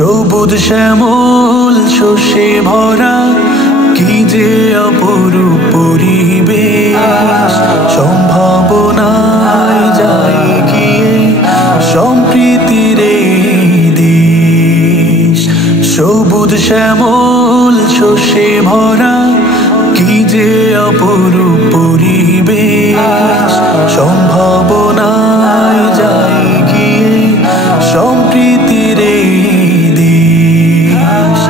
সবুজ শ্যামল শস্যে ভরা কি যে অপরূপ পরিবেশ, সম্ভাবনায় যায় গিয়ে সম্প্রীতির এই দেশ। সবুজ শ্যামল শস্যে ভরা কি যে অপরূপ পরিবেশ, সম্ভাবনায় যায় গিয়ে সম্প্রীতির এই দেশ।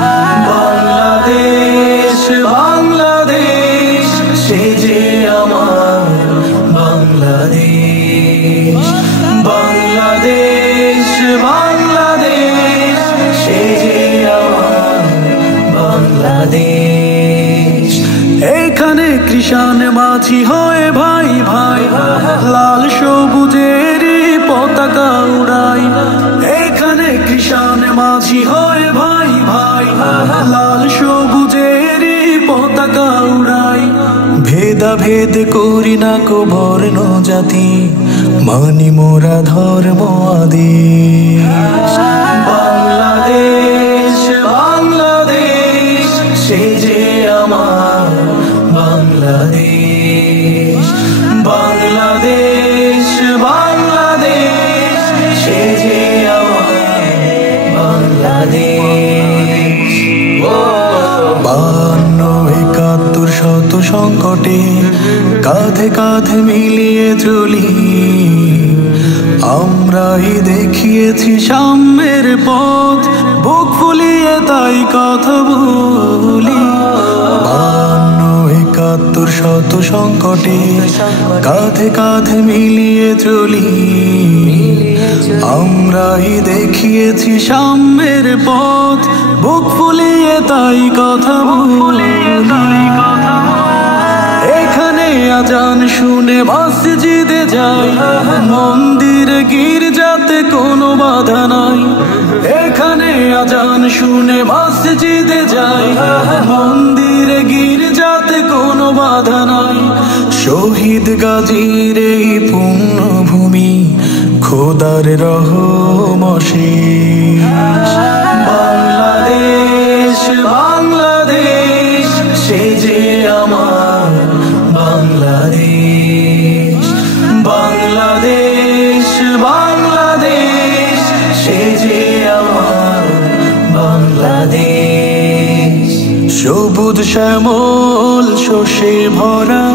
বাংলাদেশ বাংলাদেশ সে যে আমার বাংলাদেশ, বাংলাদেশ বাংলাদেশ সে যে আমার বাংলাদেশ। এখানে কৃষাণ মাঝি হয়ে ভাই ভাই লাল সবুজের পতাকা উড়াই। এখানে কৃষাণ মাঝি হয়ে ভাই ভাই লাল সবুজের পতাকা উড়াই। ভেদাভেদ করি না কো বর্ণ জাতি, মানি মোরা ধর্ম আদেশ। বাংলাদেশ বাংলাদেশ সে যে আমার বাংলাদেশ, বাংলাদেশ বাংলাদেশ সে যে আমার বাংলাদেশ। 52-71 শত সংকটে কাঁধে কাঁধে মিলিয়ে চলি, আমরাই দেখিয়েছি সাম্যের পথ, বুক ফুলিয়ে তাই কথা বলি। 52-71 শত সংকটে কাঁধে কাঁধে মিলিয়ে চলি, আমরাই দেখিয়েছি সাম্যের পথ, বুক ফুলিয়ে তাই কথা বলি। এখানে আজান শুনে মসজিদে যাই, মন্দিরে গির্জাতে কোনো বাধা নাই। এখানে আজান শুনে মসজিদে যাই, মন্দিরে গির্জাতে কোনো বাধা নাই। শহীদ গাজীর এই পুণ্যভূমি খোদার রহম অশেষ। বাংলাদেশ বাংলাদেশ সে যে আমার বাংলাদেশ, বাংলাদেশ বাংলাদেশ সে যে আমার বাংলাদেশ। সবুজ শ্যামল শস্যে ভরা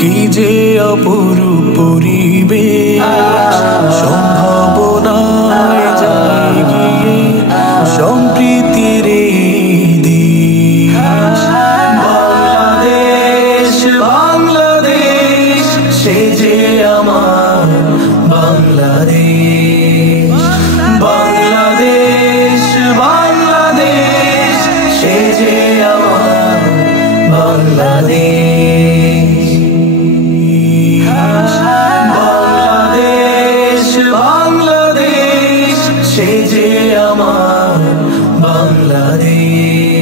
কি যে অপরূপ পরিবেশ, সম্ভাবনায় যায় গিয়ে সম্প্রীতির এই দেশ। বাংলাদেশ বাংলাদেশ সে যে আমার বাংলাদেশ, বাংলাদেশ বাংলাদেশ সে যে আমার বাংলাদেশ। বাংলাদেশ বাংলাদেশ সে যে আমার বাংলাদেশ।